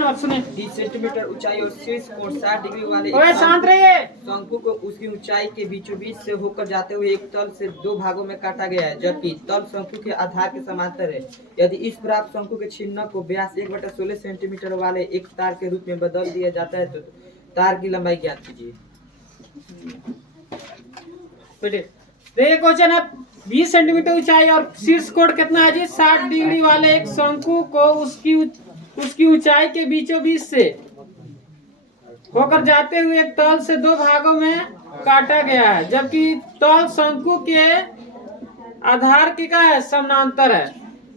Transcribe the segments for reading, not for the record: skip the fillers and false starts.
30 centimetre ऊंचाई और शीर्ष कोण 60 डिग्री वाले शांत रहिए। शंकु को उसकी ऊंचाई के बीचों बीच से होकर जाते हुए एक तल से दो भागों में काटा गया है, जबकि तल शंकु के आधार के समांतर है। यदि इस प्राप्त शंकु के छिन्न को व्यास 1/16 सेंटीमीटर वाले एक तार के रूप में बदल दिया जाता है तो तार की लंबाई ज्ञात कीजिए। देखिए क्वेश्चन है 20 सेंटीमीटर ऊंचाई और शीर्ष कोण कितना है जी 60 डिग्री वाले एक शंकु को उसकी ऊंचाई के बीचों बीच से होकर जाते हुए एक तल से दो भागों में काटा गया है, जबकि तल शंकु के आधार के का है समानांतर है।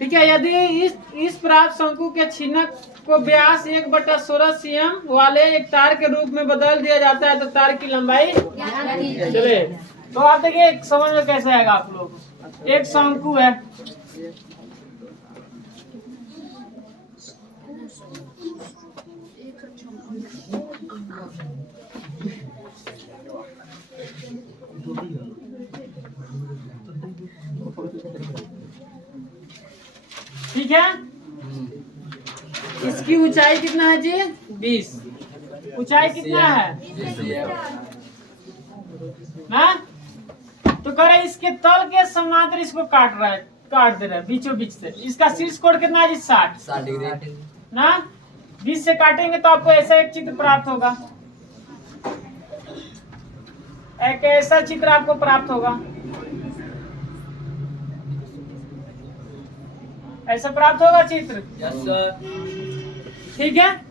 ठीक है, यदि इस प्राप्त शंकु के छिन्नक को व्यास 1/16 cm वाले एक तार के रूप में बदल दिया जाता है तो तार की लंबाई चले। तो आप देखिए समझ में कैसे आएगा आप लोग। एक शंकु है, ठीक है, इसकी ऊंचाई कितना है जी 20। ऊंचाई कितना है ना, तो कह रहे इसके तल के समांतर इसको काट दे रहा है बीचों बीच से। इसका शीर्ष कोण कितना है जी 60 डिग्री ना। 20 से काटेंगे तो आपको ऐसा एक चित्र प्राप्त होगा, एक ऐसा चित्र आपको प्राप्त होगा, ऐसा प्राप्त होगा चित्र। Yes sir. ठीक है,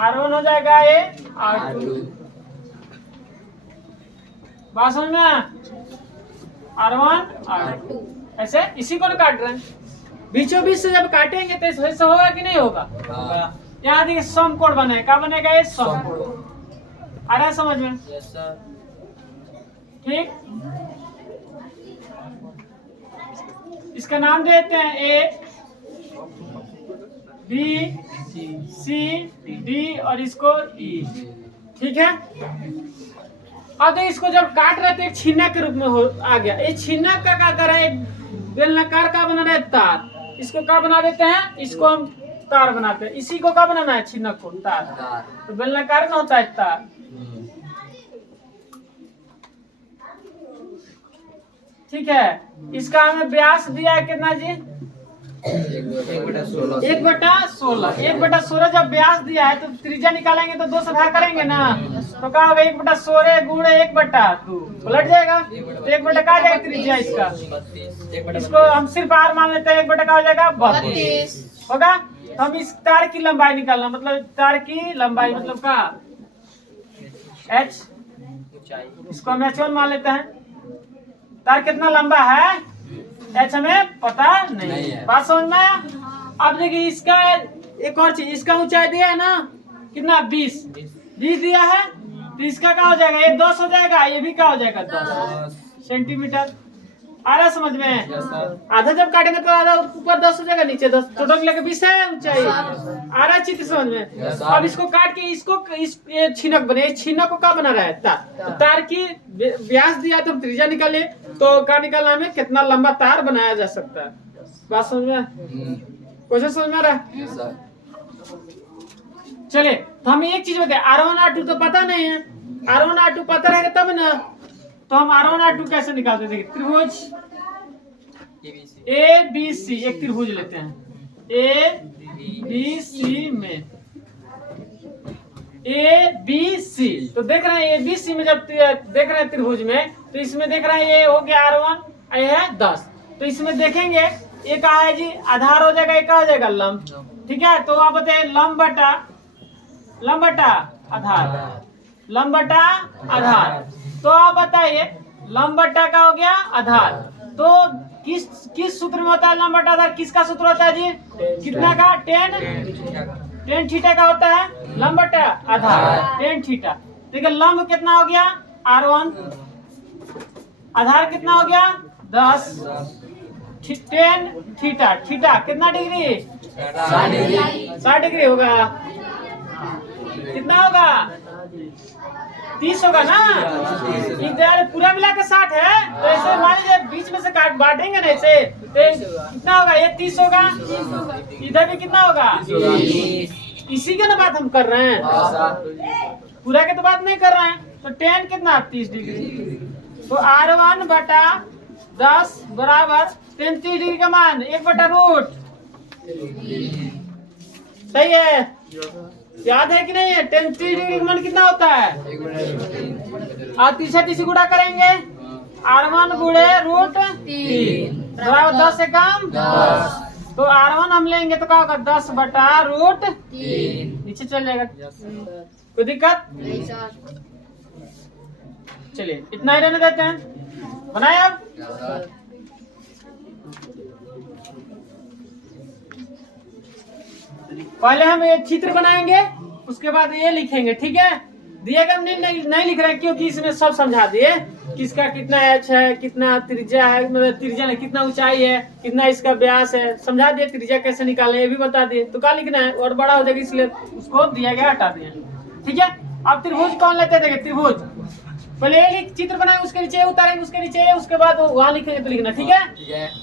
R1 हो जाएगा ये R2। बात समझ में, R1 R2 ऐसे इसी को काट रहे हैं। बीचों बीच से जब काटेंगे तो ऐसा होगा कि नहीं होगा। यहाँ देखिए समकोण बनेगा, क्या बनेगा ये समकोण। आ रहा है समझ में। Yes sir. ठीक, इसका नाम देते हैं A B C D और इसको E। ठीक है, अब तो इसको जब काट रहे थे एक छिन्नक के रूप में आ गया। ये छिन्नक का क्या कर रहे हैं, बेलनाकार का बना रहे हैं तार। इसको क्या बना देते हैं, इसको हम तार बनाते हैं। इसी को क्या बनाना है, छिन्नक को तार। तो बेलनाकार ना होता है तार। ठीक है, इसका हमें व्यास दिया है कितना जी 1/16। 1/16 जब व्यास दिया है तो त्रिज्या निकालेंगे तो 2 से भाग करेंगे ना, तो क्या होगा 1/16 गुणे 1/2 पलट जाएगा। तो 1/का आ जाएगा त्रिज्या इसका। इसको हम सिर्फ R मान लेते हैं। 1/का हो जाएगा 32 होगा। तो हम इस तार की लंबाई निकालना, मतलब तार की लंबाई मतलब का H, इसको हम H1 मान लेते हैं। तार कितना लंबा है H हमें पता नहीं है। बात समझ में। अब देखिए इसका एक और चीज, इसका ऊंचाई दिया है ना कितना 20 दिया है, तो इसका क्या हो जाएगा, ये 10 हो जाएगा, ये भी क्या हो जाएगा 10 सेंटीमीटर। आ रहा समझ में। आधा जब काटेंगे तो आधा ऊपर 10 हो जाएगा, नीचे 10, टोटल मिलाकर 20 है ऊंचाई। आ रहा चित्र समझ में। अब इसको काट के ये छिन्नक बने। इस छिन्नक को क्या बना रहा है तार। तो तार की व्यास दिया तो त्रिज्या निकाले, तो क्या निकालना हमें, कितना लंबा तार बनाया जा सकता है। बात समझ में, क्वेश्चन समझ में आ रहा है। चलिए, तो हमें एक चीज बताए, R1 R2 तो पता नहीं है। R1 R2 पता रहेगा तब ना, तो हम R1 R2 कैसे निकालते हैं। देखिए त्रिभुज ABC, एक त्रिभुज लेते हैं ABC में ABC। तो देख रहे हैं ABC में जब देख रहे हैं त्रिभुज में, तो इसमें देख रहे हैं ये हो गया R1, ये है 10। तो इसमें देखेंगे ये कहा है जी आधार हो जाएगा, ये क्या हो जाएगा लंब। ठीक है, तो आप बताइए लंब बटा आधार, लंब बटा आधार। तो आप बताइए लंब बटा का हो गया आधार। तो किस सूत्र में होता है लंब बटा आधार, किसका सूत्र होता है जी, कितना का, टेन थीटा का होता है लंब बटा आधार, टेन थीटा। देखिए लंब कितना हो गया R1, आधार कितना हो गया 10, टेन थीटा, थीटा कितना डिग्री 60 डिग्री होगा। कितना होगा 30 होगा ना, तो यार पूरा मिला के 60 है, तो ऐसे मान लीजिए बीच में से काट बांटेंगे ना ऐसे, तो कितना होगा? ये 30 होगा, इधर भी कितना होगा? इसी का ना बात हम कर रहे हैं, पूरा के तो बात नहीं कर रहे हैं। तो tan कितना? 30 डिग्री। तो R1 बटा 10 बराबर 33 डिग्री का मान 1/√। सही है, याद है कि नहीं है? 33 डिग्री का मान कितना होता है? और 30 गुणा करेंगे, R1 गुणे √3 बराबर 10 से कम 10। तो R1 हम लेंगे तो क्या होगा? 10/√3 नीचे चल जाएगा। कोई दिक्कत? चलिए इतना ही रहने देते हैं, बनाए अब। पहले हम ये चित्र बनाएंगे, उसके बाद ये लिखेंगे, ठीक है? दिएगा नहीं लिख रहे हैं क्योंकि इसमें सब समझा दिए, किसका कितना एच है, कितना त्रिज्या है, मतलब त्रिज्या ने कितना ऊंचाई है, कितना इसका व्यास है, समझा दिए। त्रिज्या कैसे निकालें ये भी बता दिए। तो क्या लिखना है? और बड़ा हो जाएगा इसलिए उसको दिया गया, हटा दिया, ठीक है? अब त्रिभुज कौन लेते थे? त्रिभुज पहले लिख, चित्र बनाए, उसके नीचे उतारेंगे, उसके नीचे, उसके बाद वहां लिखेंगे तो लिखना, ठीक है?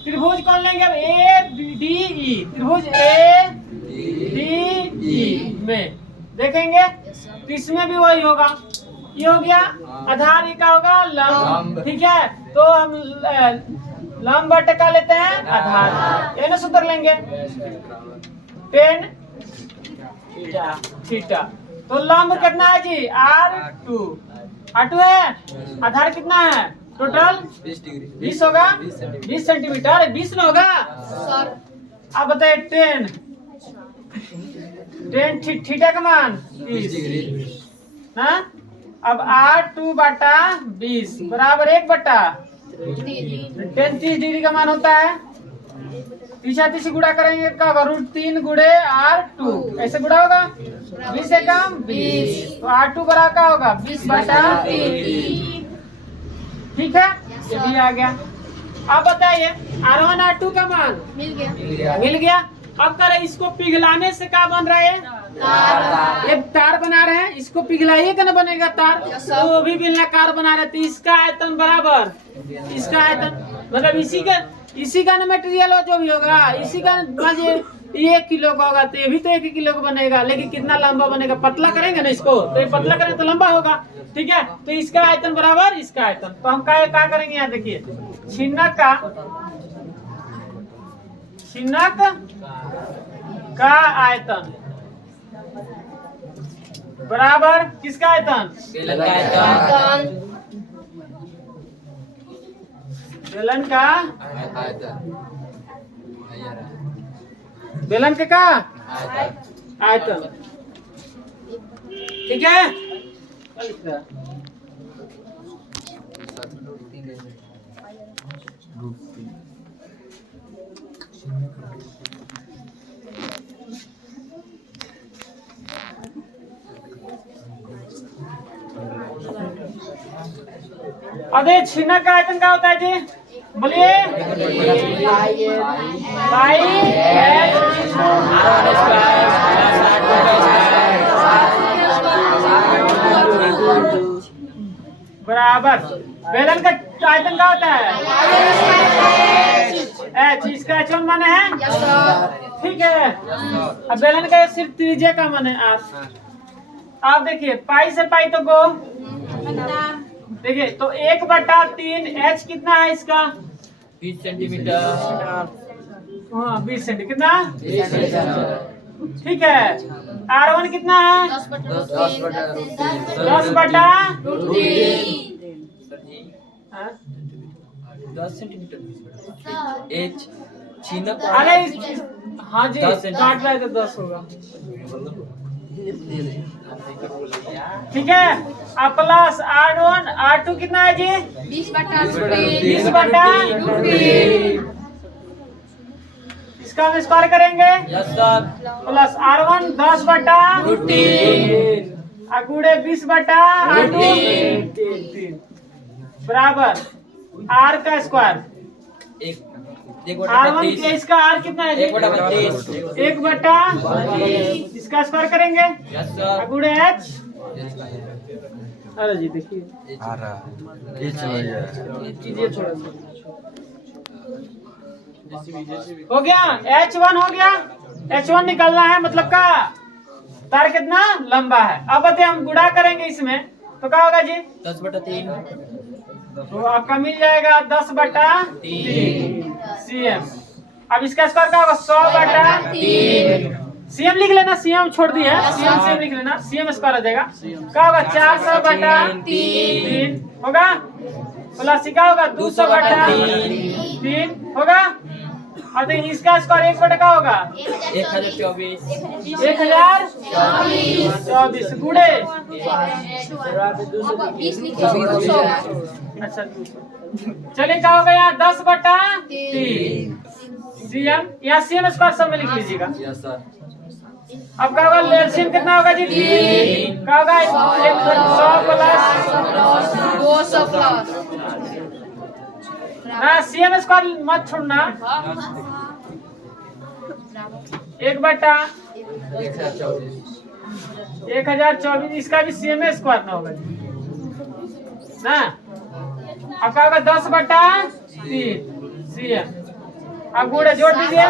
त्रिभुज कौन लेंगे? अब ABDE, त्रिभुज ABDE में देखेंगे, तो इसमें भी वही होगा। ये हो गया आधार, ये क्या होगा? लंब, ठीक है? तो हम लंब बटे का लेते हैं? आधार। ये ना सूत्र लेंगे, tan थीटा। तो लंब कितना है जी? R2 है, आधार कितना है? टोटल 20 होगा, 20 सेंटीमीटर, 20 में होगा। अब बताइए tan थीटा का मान 30 ना। अब R2 बटा 20 बराबर 1/tan 30 डिग्री का मान होता है। 30 गुणा करेंगे क्या होगा? √3 गुणे R2, ऐसे गुणा होगा, 20 से कम 20, तो R2 बराबर क्या होगा? 20/3, ठीक है? ये भी आ गया। अब बताइए R1 R2 का मान मिल गया। अब करें, इसको पिघलाने से क्या बन रहा है? ये तार बना रहे हैं, इसको पिघलाइए तो ना बनेगा तार, तो वो भी बेलनाकार बना रहे थे। इसका आयतन बराबर इसका आयतन, मतलब इसी का ना मटेरियल हो, जो भी होगा इसी का। 1 किलो का होगा तो ये भी तो 1 किलो का बनेगा, लेकिन कितना लंबा बनेगा? पतला करेंगे ना इसको, तो ये पतला करें तो लंबा होगा, ठीक है? तो इसका आयतन बराबर इसका आयतन। तो हम क्या करेंगे? यहाँ देखिए, छिन्नक का आयतन बराबर किसका आयतन? बेलन का बेलन के का आयतन, ठीक है? अबे छिन्नक का आयतन क्या होता है जी? बोलिए। बराबर बेलन का आयतन क्या होता है? एच, इसका एच माने है, ठीक है? अब बेलन का सिर्फ त्रिज्या का माने आर। आप देखिए पाई से पाई तो गो, देखिए तो 1/3 एच कितना है इसका? 20 सेंटीमीटर। हाँ 20 सेंटीमीटर, कितना? ठीक है। R1 कितना है? 10 सेंटीमीटर। एच छिन्नक, अरे हाँ जी, काट रहे तो 10 होगा, ठीक है? अब प्लस R1 R2 कितना है जी? 20/√3। इसका हम स्क्वायर करेंगे, प्लस R1 10/√3 गुणे 20/√3 बराबर R का स्क्वायर। R1 के इसका R कितना है? 1/32। इसका स्क्वायर करेंगे, गुणे H अरे जी देखिए आ रहा ये कीजिए थोड़ा सा। हो गया H1 हो गया। H1 निकालना है मतलब का तार कितना लंबा है। अब बताइए हम गुणा करेंगे इसमें तो क्या होगा जी 10/3 तो आपका मिल जाएगा 10/3 सीएम। अब इसका स्क्वायर क्या होगा 100/3 सीएम लिख लेना। सीएम छोड़ दिए हैं सीएम लिख लेना। सीएम स्क्वायर आ जाएगा क्या होगा 400/3 होगा प्लस क्या होगा 200/3 होगा। अब देखिए इसका स्क्वायर 1 का होगा 1024 1024 गुणे अच्छा 200 चलिए क्या होगा यहाँ 10/3 सीएम। यहाँ सीएम स्क्वायर सब में लिख लीजिएगा। अब क्या होगा एलसीएम कितना होगा जी 3 क्या होगा 100 प्लस 200 हाँ सीएम स्क्वायर मत छोड़ना 1/1024 इसका भी सीएम स्क्वायर ना होगा ना। अब क्या होगा 10/3 सीएम। अब गुणे जोड़ दीजिए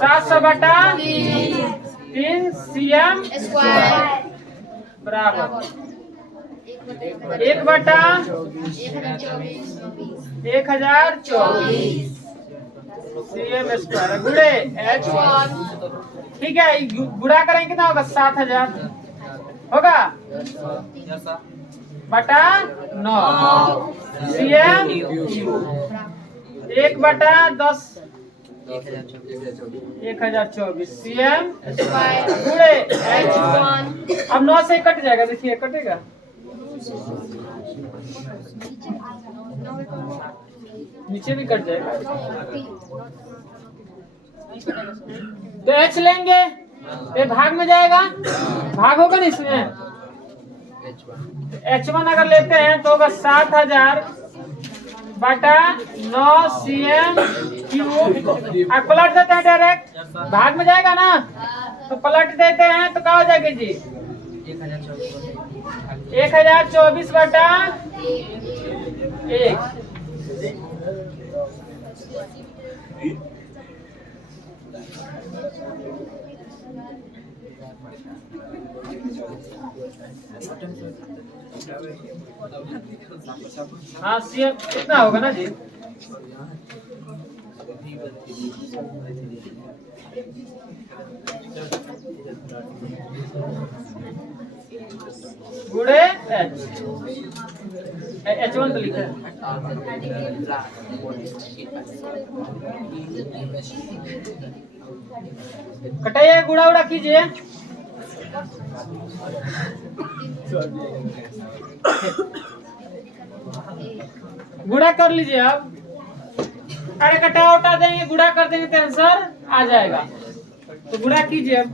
700/3 सीएम बराबर 1/1024 सीएम स्क्वायर गुणे H1 ठीक है। गुणा करेंगे कितना होगा 7000 होगा बटा 9 सीएम 1/10 1024 सीएम गुणे H1। अब 9 से कट जाएगा देखिए कटेगा नीचे भी कट जाएगा तो H लेंगे ये भाग में जाएगा भाग होगा ना इसमें H1 अगर लेते हैं तो होगा 7000/9 सीएम क्यूब। अब पलट देते हैं डायरेक्ट भाग में जाएगा ना तो पलट देते हैं तो क्या हो जाएगी जी 1024/1 हाँ सीएम कितना होगा ना जी गुणे H1 तो लिखा है कटाइए गुड़ा उड़ा कीजिए गुड़ा कर लीजिए आप। अरे कटा उठा देंगे गुड़ा कर देंगे तो आंसर आ जाएगा तो गुड़ा कीजिए अब